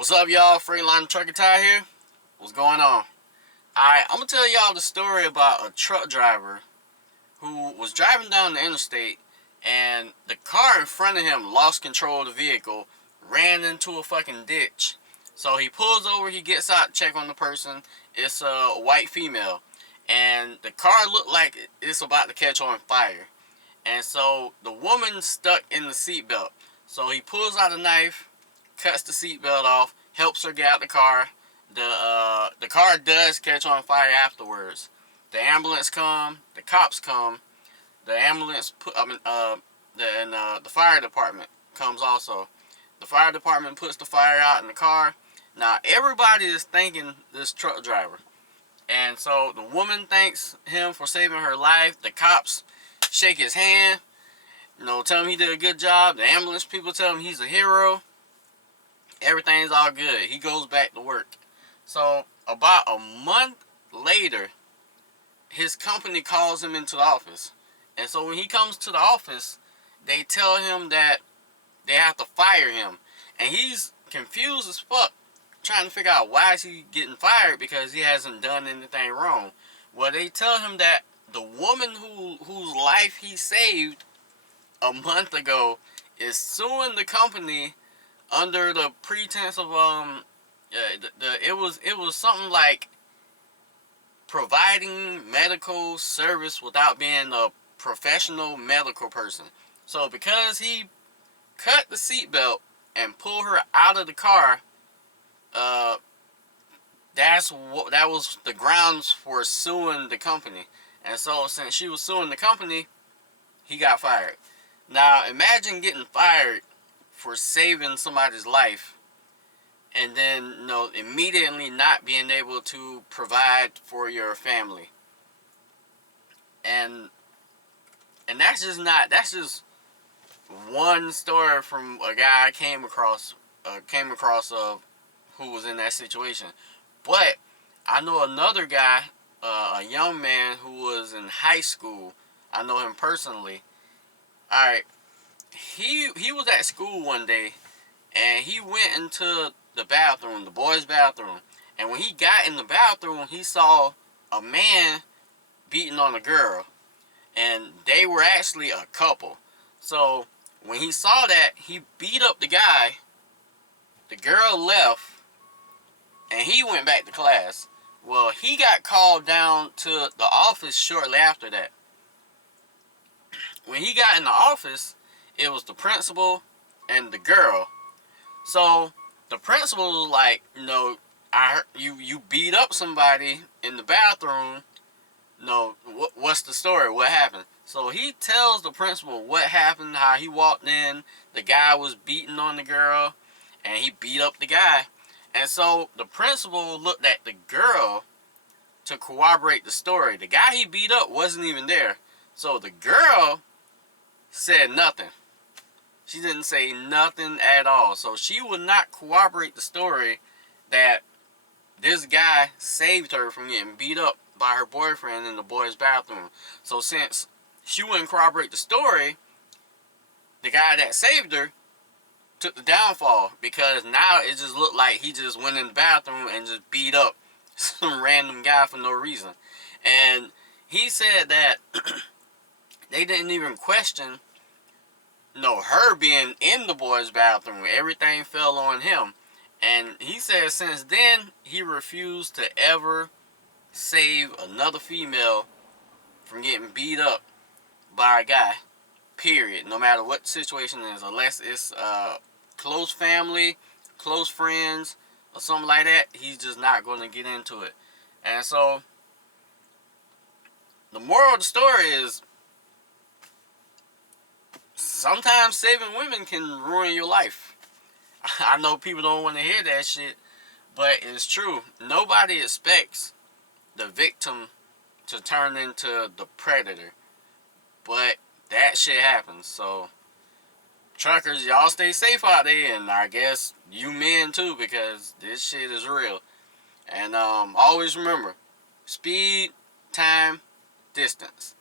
What's up, y'all? Freightliner Trucker Ty here. What's going on? Alright, I'm gonna tell y'all the story about a truck driver who was driving down the interstate and the car in front of him lost control of the vehicle, ran into a fucking ditch. So he pulls over, he gets out to check on the person. It's a white female. And the car looked like it's about to catch on fire. And so the woman stuck in the seatbelt. So he pulls out a knife, cuts the seatbelt off, helps her get out the car. The car does catch on fire afterwards. The ambulance come, the cops come, the ambulance the fire department comes also. The fire department puts the fire out in the car. Now everybody is thanking this truck driver, and so the woman thanks him for saving her life. The cops shake his hand, tell him he did a good job. The ambulance people tell him he's a hero. Everything's all good. He goes back to work. So about a month later, his company calls him into the office. And so when he comes to the office, they tell him that they have to fire him. And he's confused as fuck, trying to figure out why is he getting fired, because he hasn't done anything wrong. Well, they tell him that the woman whose life he saved a month ago is suing the company under the pretense of it was something like providing medical service without being a professional medical person. So because he cut the seatbelt and pulled her out of the car, that was the grounds for suing the company. And so since she was suing the company, he got fired. Now imagine getting fired for saving somebody's life, and then immediately not being able to provide for your family. And that's just one story from a guy I came across of who was in that situation. But I know another guy, a young man who was in high school. I know him personally. All right. He was at school one day, and he went into the bathroom, the boys' bathroom. And when he got in the bathroom, he saw a man beating on a girl, and they were actually a couple. So when he saw that, he beat up the guy. The girl left, and he went back to class. Well, he got called down to the office shortly after that. When he got in the office, it was the principal and the girl. So the principal was like, I heard you beat up somebody in the bathroom. What's the story? What happened? So he tells the principal what happened, how he walked in, the guy was beating on the girl, and he beat up the guy. And so the principal looked at the girl to corroborate the story. The guy he beat up wasn't even there. So the girl said nothing. She didn't say nothing at all. So she would not corroborate the story that this guy saved her from getting beat up by her boyfriend in the boys' bathroom. So since she wouldn't corroborate the story, the guy that saved her took the downfall, because now it just looked like he just went in the bathroom and just beat up some random guy for no reason. And he said that they didn't even question her being in the boys' bathroom. Everything fell on him. And he said since then, he refused to ever save another female from getting beat up by a guy. Period. No matter what the situation is. Unless it's close family, close friends, or something like that, he's just not going to get into it. And so, the moral of the story is, sometimes saving women can ruin your life. I know people don't want to hear that shit, but it's true. Nobody expects the victim to turn into the predator, but that shit happens. So truckers, y'all stay safe out there, and I guess you men too, because this shit is real. And always remember, speed, time, distance.